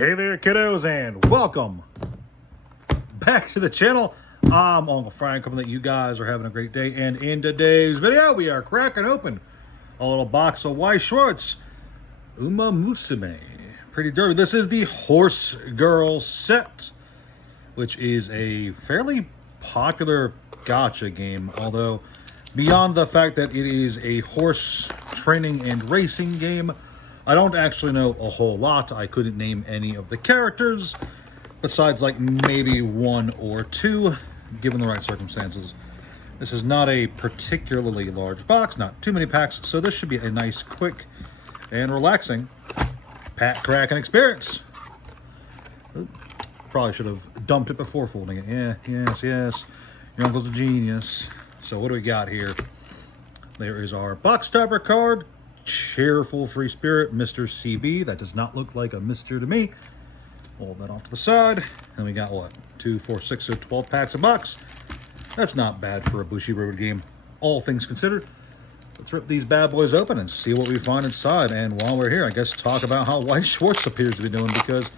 Hey there, kiddos, and welcome back to the channel. I'm Uncle Frank, hoping that you guys are having a great day. And in today's video, we are cracking open a little box of Weiss Schwarz Uma Musume. Pretty dirty. This is the Horse Girl set, which is a fairly popular gacha game, although beyond the fact that it is a horse training and racing game, I don't actually know a whole lot. I couldn't name any of the characters, besides like maybe one or two, given the right circumstances. This is not a particularly large box, not too many packs, so this should be a nice, quick, and relaxing pack cracking experience. Ooh, probably should have dumped it before folding it. Yeah, yes. Your uncle's a genius. So what do we got here? There is our box topper card. Cheerful free spirit, Mr. CB. That does not look like a Mr. to me. Hold that off to the side. And we got what? 2, 4, 6, so 12 packs a box. That's not bad for a Bushiroad game, all things considered. Let's rip these bad boys open and see what we find inside. And while we're here, I guess talk about how Weiss Schwarz appears to be doing, because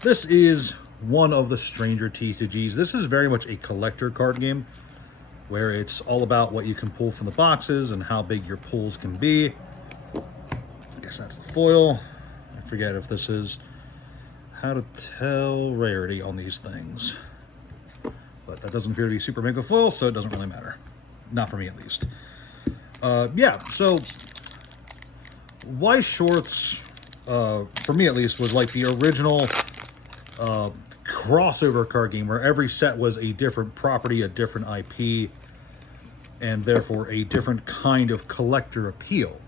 this is one of the stranger TCGs. This is very much a collector card game, where it's all about what you can pull from the boxes and how big your pulls can be. I guess that's the foil. I forget if this is how to tell rarity on these things. But that doesn't appear to be super mega foil, so it doesn't really matter. Not for me, at least. Yeah, so Weiss Schwarz, for me at least, was like the original crossover card game where every set was a different property, a different IP, and therefore a different kind of collector appeal.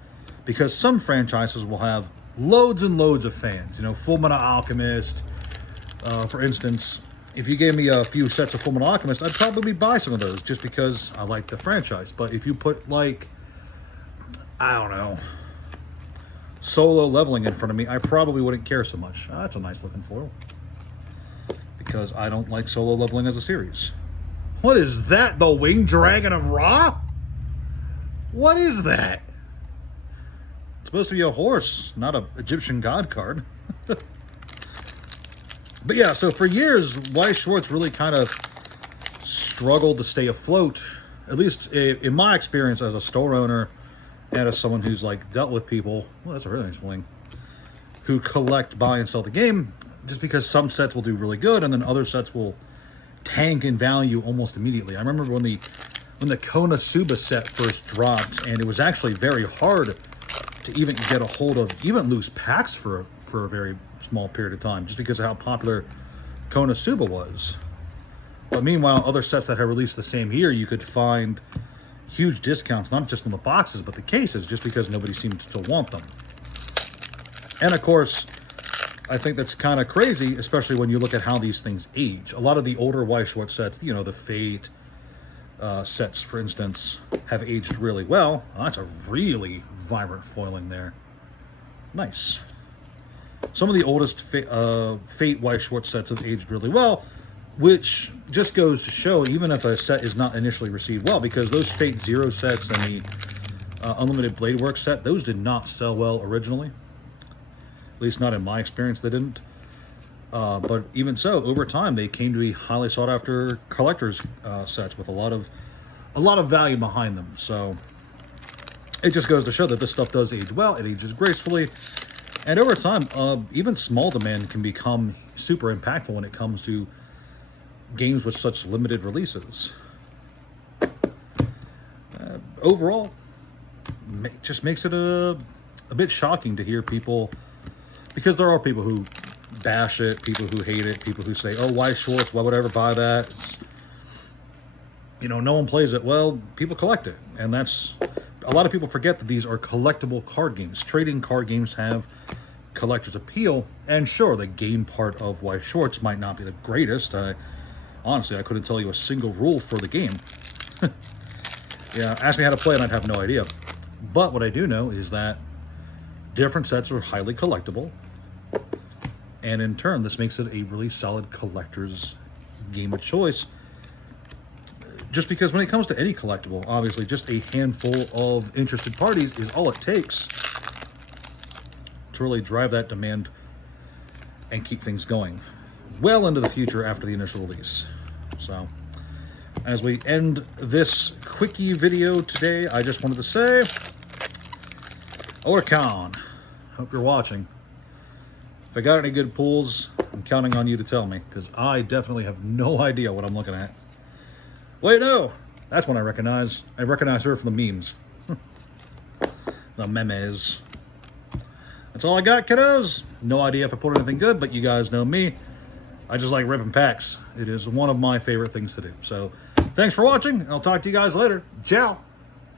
Because some franchises will have loads and loads of fans. You know, Fullmetal Alchemist, for instance. If you gave me a few sets of Fullmetal Alchemist, I'd probably buy some of those just because I like the franchise. But if you put, like, I don't know, Solo Leveling in front of me, I probably wouldn't care so much. That's a nice looking foil, because I don't like Solo Leveling as a series. What is that? The Winged Dragon of Ra? What is that? It's supposed to be a horse, not an Egyptian god card. But yeah, so for years, Weiss Schwarz really kind of struggled to stay afloat, at least in my experience as a store owner and as someone who's like dealt with people, well, that's a really nice fling, who collect, buy, and sell the game, just because some sets will do really good and then other sets will tank in value almost immediately. I remember when the Konosuba set first dropped, and it was actually very hard to even get a hold of even loose packs for a very small period of time, just because of how popular Konosuba was. But meanwhile, other sets that had released the same year, you could find huge discounts, not just on the boxes, but the cases, just because nobody seemed to want them. And of course, I think that's kind of crazy, especially when you look at how these things age. A lot of the older Weiss Schwarz sets, you know, the Fate sets, for instance, have aged really well. Oh, that's a really vibrant foiling there. Nice. Some of the oldest Fate Weiss Schwarz sets have aged really well, which just goes to show, even if a set is not initially received well, because those Fate Zero sets and the Unlimited Blade Works set, those did not sell well originally. At least not in my experience, they didn't. But even so, over time, they came to be highly sought after collector's sets with a lot of value behind them. So it just goes to show that this stuff does age well. It ages gracefully. And over time, even small demand can become super impactful when it comes to games with such limited releases. Overall, just makes it a bit shocking to hear people, because there are people who bash it, people who hate it, people who say, oh, Weiss Schwarz, why would I ever buy that? You know, no one plays it. Well, people collect it. And that's, a lot of people forget that these are collectible card games. Trading card games have collector's appeal. And sure, the game part of Weiss Schwarz might not be the greatest. Honestly, I couldn't tell you a single rule for the game. Yeah, ask me how to play and I'd have no idea. But what I do know is that different sets are highly collectible, and in turn, this makes it a really solid collector's game of choice. Just because when it comes to any collectible, obviously just a handful of interested parties is all it takes to really drive that demand and keep things going well into the future after the initial release. So, as we end this quickie video today, I just wanted to say, Otakon, hope you're watching. If I got any good pulls, I'm counting on you to tell me, because I definitely have no idea what I'm looking at. Wait, no! That's one I recognize. I recognize her from the memes. The memes. That's all I got, kiddos. No idea if I pulled anything good, but you guys know me. I just like ripping packs. It is one of my favorite things to do. So, thanks for watching. I'll talk to you guys later. Ciao.